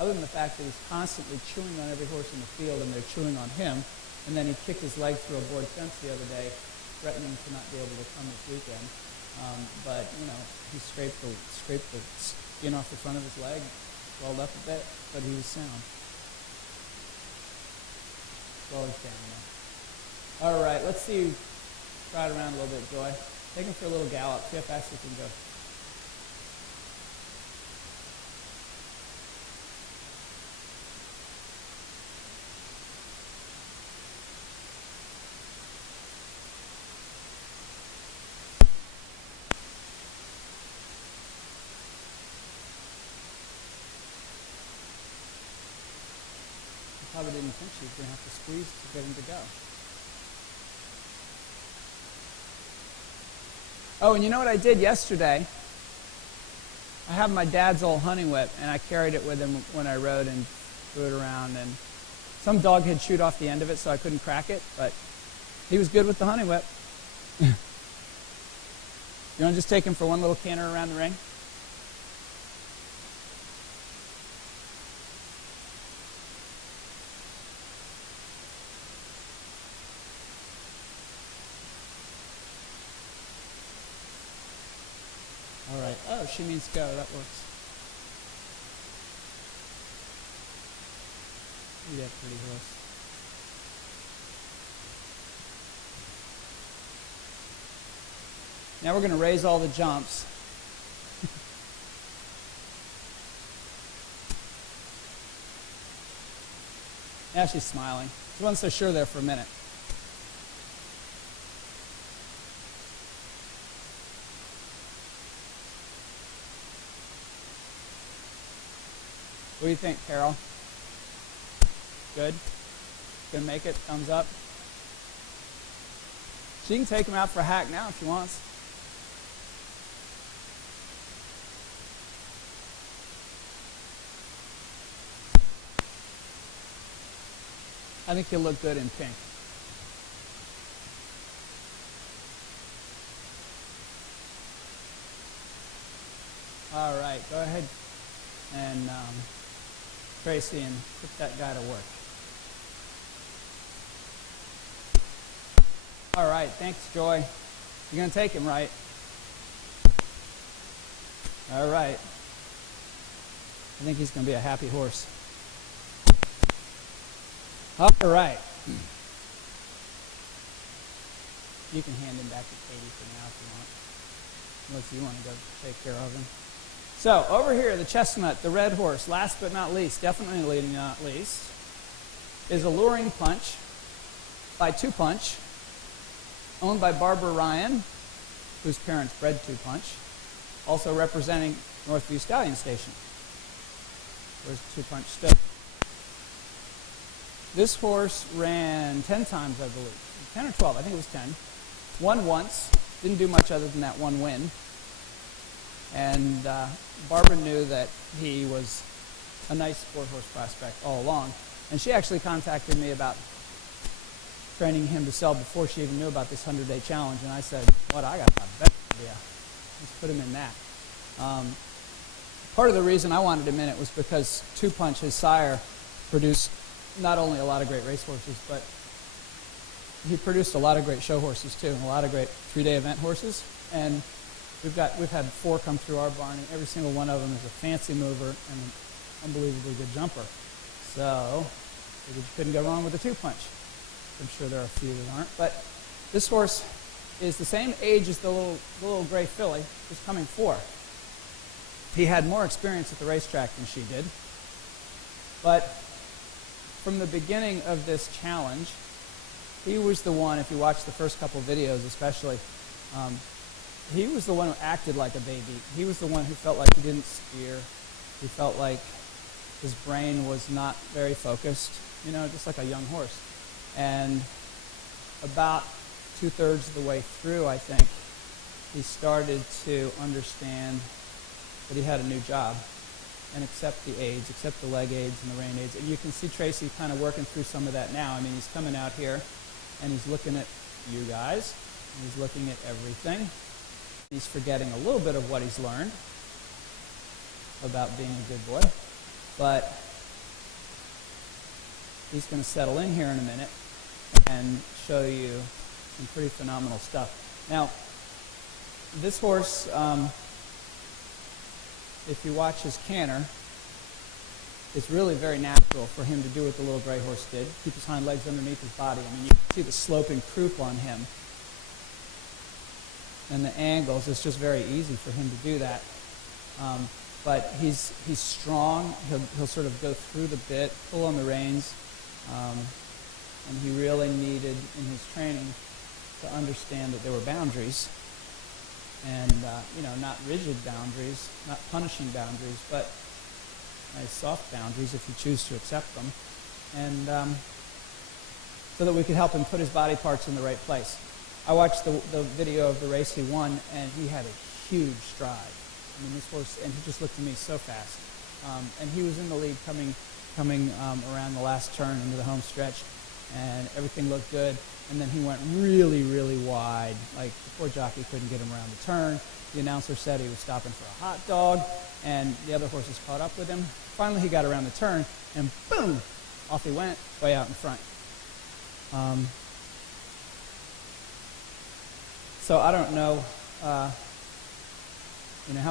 other than the fact that he's constantly chewing on every horse in the field and they're chewing on him, and then he kicked his leg through a board fence the other day, threatening to not be able to come this weekend. But, you know, he scraped the skin off the front of his leg, swelled up a bit, but he was sound. Well, he's down there. All right, let's see. Try it around a little bit, Joy. Take him for a little gallop. See how fast he can go. I probably didn't think she was going to have to squeeze to get him to go. Oh, and you know what I did yesterday? I have my dad's old hunting whip, and I carried it with him when I rode and threw it around. And some dog had chewed off the end of it, so I couldn't crack it, but he was good with the hunting whip. You want to just take him for one little canter around the ring? All right. Oh, she means go. That works. Look at that pretty horse. Now we're going to raise all the jumps. Now she's smiling. She wasn't so sure there for a minute. What do you think, Carol? Good? Gonna make it? Thumbs up? She can take him out for a hack now if she wants. I think he'll look good in pink. All right, go ahead and Tracy and put that guy to work. All right, thanks, Joy. You're going to take him, right? All right. I think he's going to be a happy horse. All right. You can hand him back to Katie for now if you want, unless you want to go take care of him. So, over here, the chestnut, the red horse, last but not least, definitely leading not least, is Alluring Punch by Two Punch, owned by Barbara Ryan, whose parents bred Two Punch, also representing Northview Stallion Station. Where's Two Punch still? This horse ran 10 times, I believe. 10 or 12, I think it was 10. Won once, didn't do much other than that one win. And Barbara knew that he was a nice sport horse prospect all along. And she actually contacted me about training him to sell before she even knew about this 100-day challenge. And I said, what, I got a better idea. Let's put him in that. Part of the reason I wanted him in it was because Two Punch, his sire, produced not only a lot of great racehorses, but he produced a lot of great show horses too, and a lot of great 3-day event horses. And we've had 4 come through our barn, and every single one of them is a fancy mover and an unbelievably good jumper. So you couldn't go wrong with the Two Punch. I'm sure there are a few that aren't, but this horse is the same age as the little gray filly, who's coming 4. He had more experience at the racetrack than she did, but from the beginning of this challenge, he was the one, if you watch the first couple videos especially, he was the one who acted like a baby. He was the one who felt like he didn't steer. He felt like his brain was not very focused, just like a young horse. And about 2/3 of the way through, I think, he started to understand that he had a new job and accept the aids, accept the leg aids and the rein aids. And you can see Tracy kind of working through some of that now. I mean, he's coming out here and he's looking at you guys, and he's looking at everything. He's forgetting a little bit of what he's learned about being a good boy, but he's going to settle in here in a minute and show you some pretty phenomenal stuff. Now, this horse, if you watch his canter, it's really very natural for him to do what the little gray horse did, keep his hind legs underneath his body. I mean, you can see the sloping croup on him and the angles. It's just very easy for him to do that. But he's strong. He'll sort of go through the bit, pull on the reins, and he really needed in his training to understand that there were boundaries, and not rigid boundaries, not punishing boundaries, but nice soft boundaries if you choose to accept them, and so that we could help him put his body parts in the right place. I watched the video of the race he won, and he had a huge stride. I mean, this horse, and he just looked at me so fast. And he was in the lead coming around the last turn into the home stretch, and everything looked good. And then he went really, really wide. Like, the poor jockey couldn't get him around the turn. The announcer said he was stopping for a hot dog, and the other horses caught up with him. Finally, he got around the turn, and boom, off he went, way out in front. So I don't know, how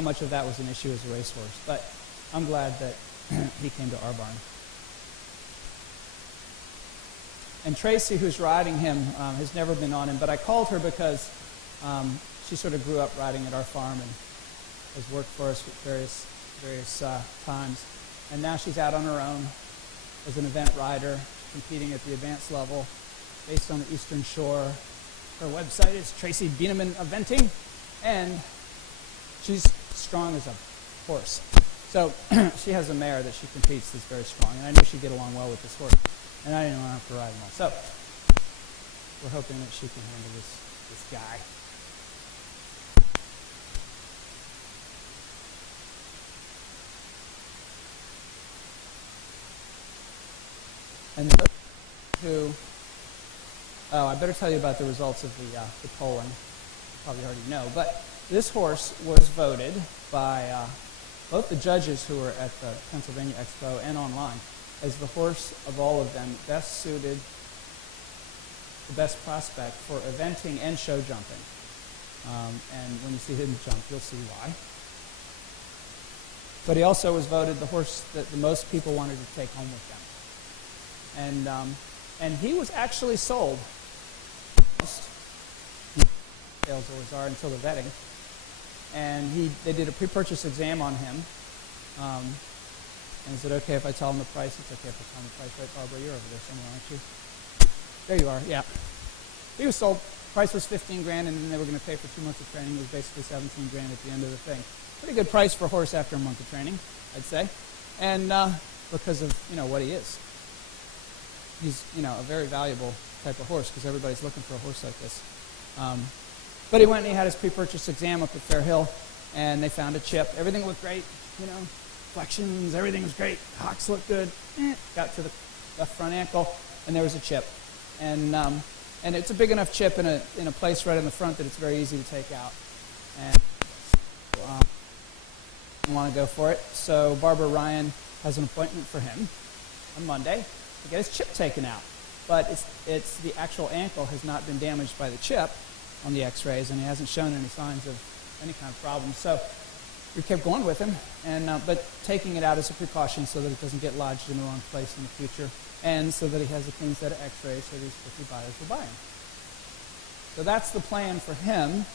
much of that was an issue as a racehorse, but I'm glad that he came to our barn. And Tracy, who's riding him, has never been on him, but I called her because she sort of grew up riding at our farm and has worked for us at various times. And now she's out on her own as an event rider, competing at the advanced level, based on the Eastern Shore. Her website is Tracy Bieneman Eventing, and she's strong as a horse. So she has a mare that she competes that's very strong, and I knew she'd get along well with this horse, and I didn't want to have to ride him all. So we're hoping that she can handle this guy. And who? Oh, I better tell you about the results of the polling. You probably already know. But this horse was voted by both the judges who were at the Pennsylvania Expo and online as the horse of all of them best suited, the best prospect for eventing and show jumping. And when you see him jump, you'll see why. But he also was voted the horse that the most people wanted to take home with them. And he was actually sold. Sales always are until the vetting. And they did a pre-purchase exam on him. And is it okay if I tell him the price? It's okay if I tell him the price, right, Barbara? You're over there somewhere, aren't you? There you are, yeah. He was sold. Price was $15,000, and then they were going to pay for 2 months of training. It was basically $17,000 at the end of the thing. Pretty good price for a horse after a month of training, I'd say. And because of, what he is. he's, you know, a very valuable type of horse because everybody's looking for a horse like this. But he went and he had his pre-purchase exam up at Fair Hill, and they found a chip. Everything looked great, you know, flexions, everything was great. Hocks looked good. Got to the left front ankle, and there was a chip. And it's a big enough chip in a place right in the front that it's very easy to take out. And I want to go for it. So Barbara Ryan has an appointment for him on Monday to get his chip taken out. But it's the actual ankle has not been damaged by the chip on the x-rays, and he hasn't shown any signs of any kind of problem. So we kept going with him, but taking it out as a precaution so that it doesn't get lodged in the wrong place in the future, and so that he has a clean set of x-rays so these 50 buyers will buy him. So that's the plan for him.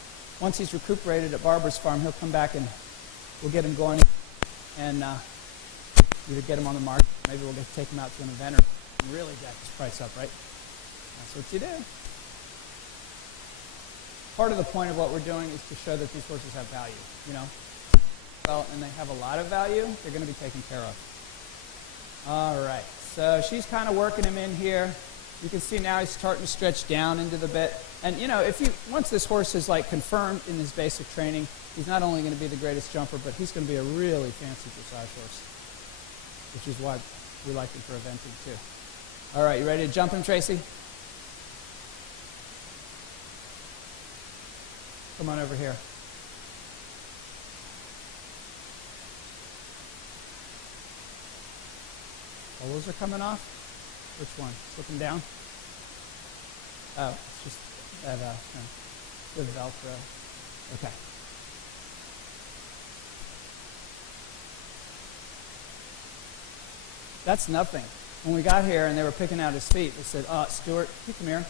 Once he's recuperated at Barbara's farm, he'll come back and we'll get him going and either get him on the market, maybe we'll take him out to an event or really jack his price up, right? That's what you do. Part of the point of what we're doing is to show that these horses have value, you know. Well, and they have a lot of value, they're going to be taken care of. All right, so she's kind of working him in here. You can see now he's starting to stretch down into the bit. And, you know, once this horse is, like, confirmed in his basic training, he's not only going to be the greatest jumper, but he's going to be a really fancy dressage horse, which is why we like him for eventing, too. All right, you ready to jump him, Tracy? Come on over here. Those are coming off? Which one? Slipping down? Oh, it's just that the Velcro. Okay. That's nothing. When we got here and they were picking out his feet, they said, Steuart, you come here.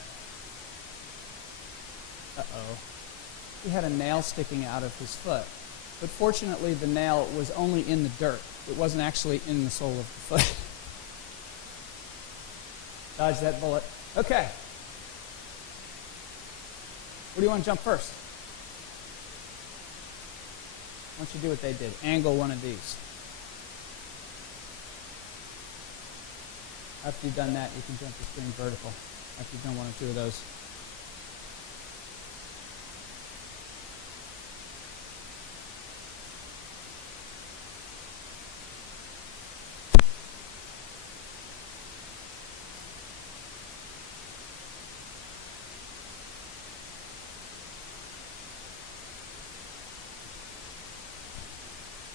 Uh-oh. He had a nail sticking out of his foot. But fortunately, the nail was only in the dirt. It wasn't actually in the sole of the foot. Dodge that bullet. Okay. What do you want to jump first? Why don't you do what they did? Angle one of these. After you've done that, you can jump the string vertical. After you've done one or two of those.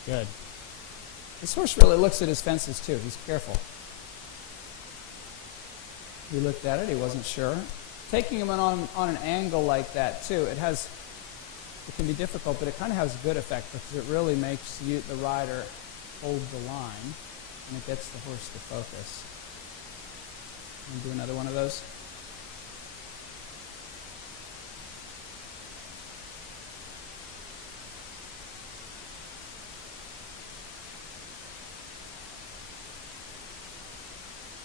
Good. This horse really looks at his fences too. He's careful. He looked at it. He wasn't sure. Taking him on an angle like that too, it can be difficult, but it kind of has a good effect because it really makes the rider hold the line, and it gets the horse to focus. Want to do another one of those?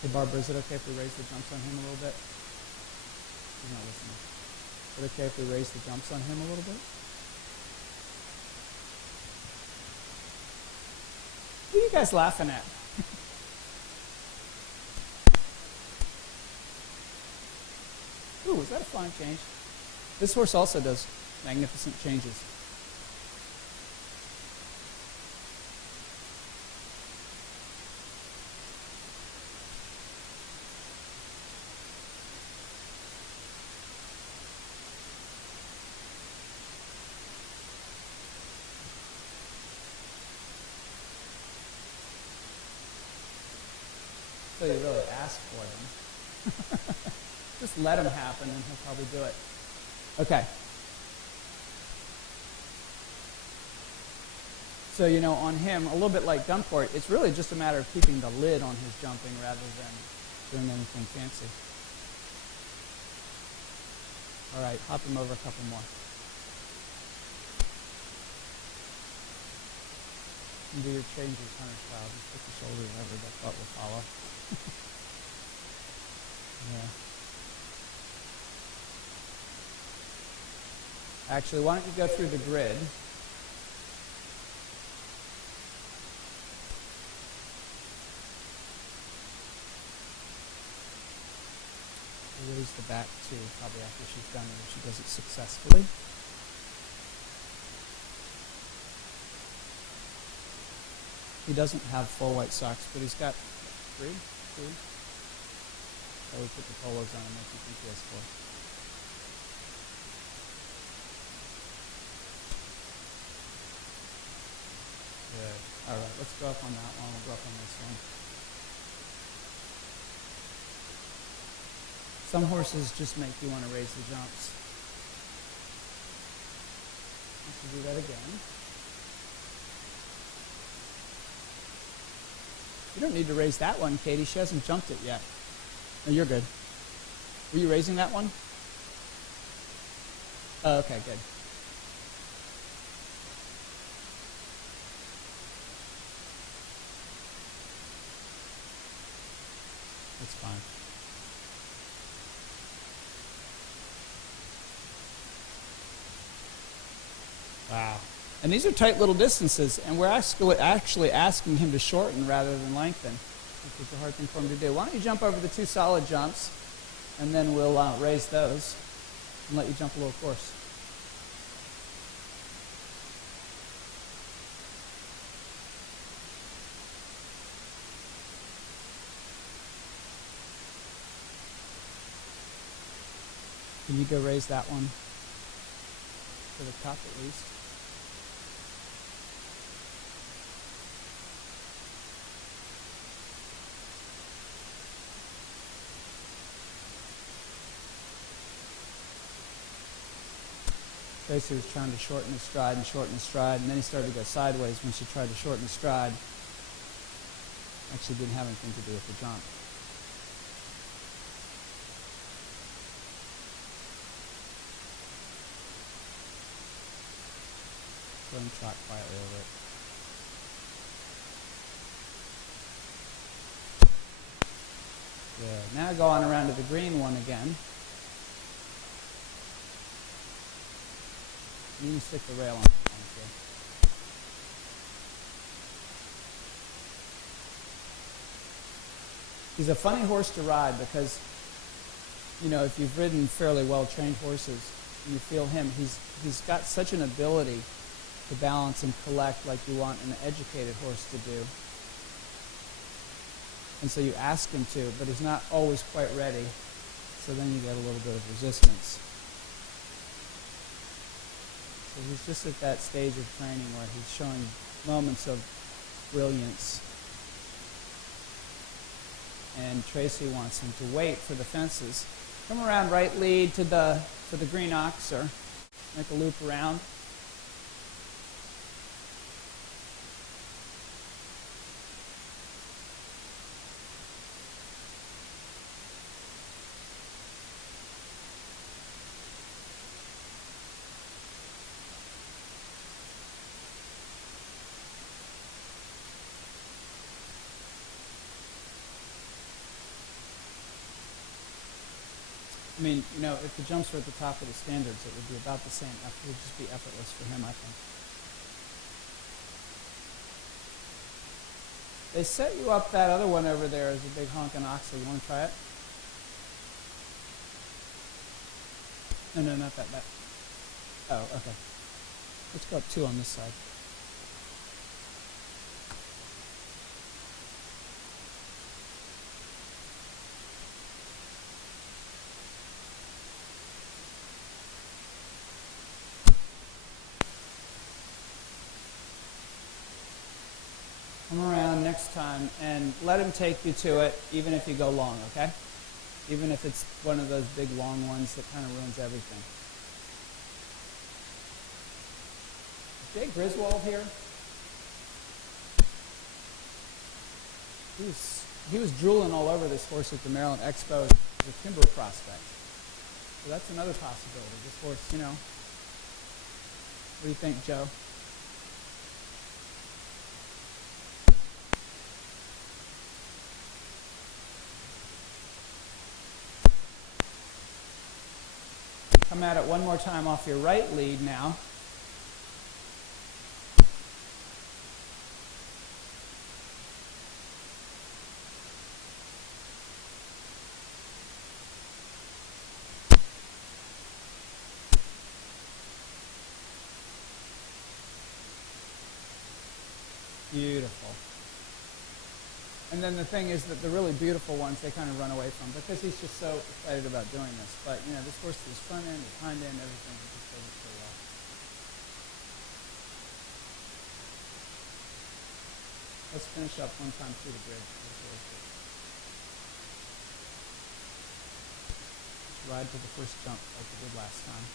Hey, Barbara, is it okay if we raise the jumps on him a little bit? He's not listening. Is it okay if we raise the jumps on him a little bit? What are you guys laughing at? Ooh, was that a flying change? This horse also does magnificent changes. So you really ask for them. Just let him happen and he'll probably do it. Okay. So, you know, on him, a little bit like Gunport, it's really just a matter of keeping the lid on his jumping rather than doing anything fancy. All right, hop him over a couple more. And do your changes, hunter style. Just put the shoulder wherever that butt will follow. Yeah. Actually, why don't you go through the grid? raise the back too, probably after she's done it, if she does it successfully. He doesn't have full white socks, but he's got three. So we put the polos on and make you think he has four. Good. All right, let's go up on that one. We'll go up on this one. Some horses just make you want to raise the jumps. Let's do that again. You don't need to raise that one, Katie. She hasn't jumped it yet. No, you're good. Were you raising that one? Oh, okay, good. That's fine. Wow. And these are tight little distances, and we're actually asking him to shorten rather than lengthen, which is a hard thing for him to do. Why don't you jump over the two solid jumps, and then we'll raise those and let you jump a little course. Can you go raise that one to the top at least? Tracy was trying to shorten his stride, and then he started to go sideways when she tried to shorten his stride. Actually didn't have anything to do with the jump. Go and trot quietly over it. Good. Now go on around to the green one again. You can stick the rail on. He's a funny horse to ride because, you know, if you've ridden fairly well-trained horses, you feel him. He's got such an ability to balance and collect like you want an educated horse to do. And so you ask him to, but he's not always quite ready. So then you get a little bit of resistance. So he's just at that stage of training where he's showing moments of brilliance. And Tracy wants him to wait for the fences. Come around right lead to the green ox, or make a loop around. I mean, you know, if the jumps were at the top of the standards, it would be about the same. It would just be effortless for him, I think. They set you up that other one over there as a big honking oxley. You want to try it? No, not that. Oh, okay. Let's go up two on this side. Come around next time and let him take you to it, even if you go long, okay? Even if it's one of those big long ones that kind of ruins everything. Is Jay Griswold here? He was drooling all over this horse at the Maryland Expo as a timber prospect. So that's another possibility. This horse, you know. What do you think, Joe? Come at it one more time off your right lead now. Beautiful. And then the thing is that the really beautiful ones they kind of run away from because he's just so excited about doing this. But, you know, this horse is front end, his hind end, everything. He just does it so well. Let's finish up one time through the bridge. Just ride to the first jump like we did last time.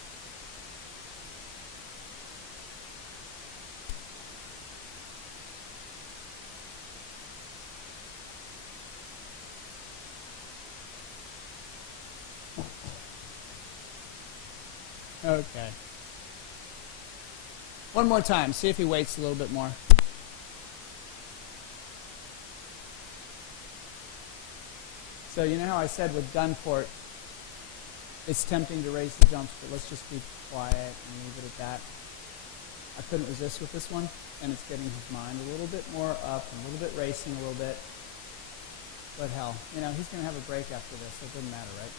Okay. One more time. See if he waits a little bit more. So you know how I said with Gunport, it's tempting to raise the jumps, but let's just be quiet and leave it at that. I couldn't resist with this one, and it's getting his mind a little bit more up, and a little bit racing a little bit. But hell, you know, he's going to have a break after this, so it doesn't matter, right?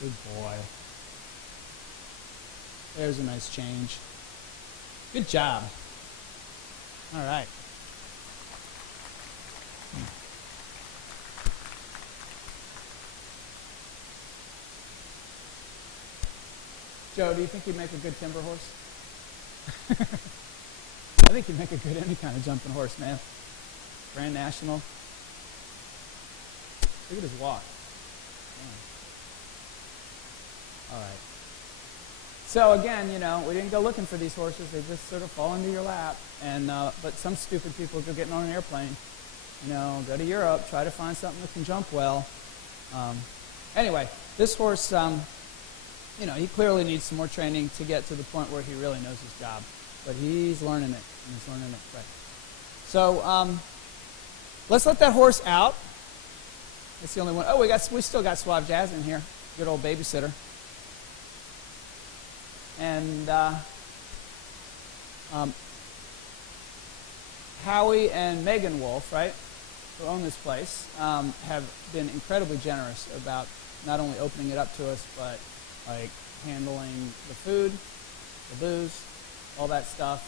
Good boy. There's a nice change. Good job. All right. Joe, do you think you'd make a good timber horse? I think you'd make a good any kind of jumping horse, man. Grand National. Look at his walk. Man. All right. So again, you know, we didn't go looking for these horses. They just sort of fall into your lap. And but some stupid people go getting on an airplane. You know, go to Europe, try to find something that can jump well. Anyway, this horse, you know, he clearly needs some more training to get to the point where he really knows his job. But he's learning it, and he's learning it quick. So let's let that horse out. That's the only one. Oh, we still got Suave Jazz in here. Good old babysitter. And Howie and Megan Wolf, right, who own this place, have been incredibly generous about not only opening it up to us, but like handling the food, the booze, all that stuff,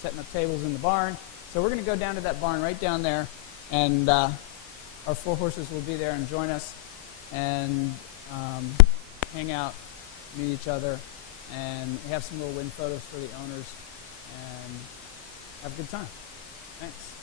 setting up tables in the barn. So we're going to go down to that barn right down there, and our 4 horses will be there and join us and hang out, meet each other, and have some little win photos for the owners, and have a good time. Thanks.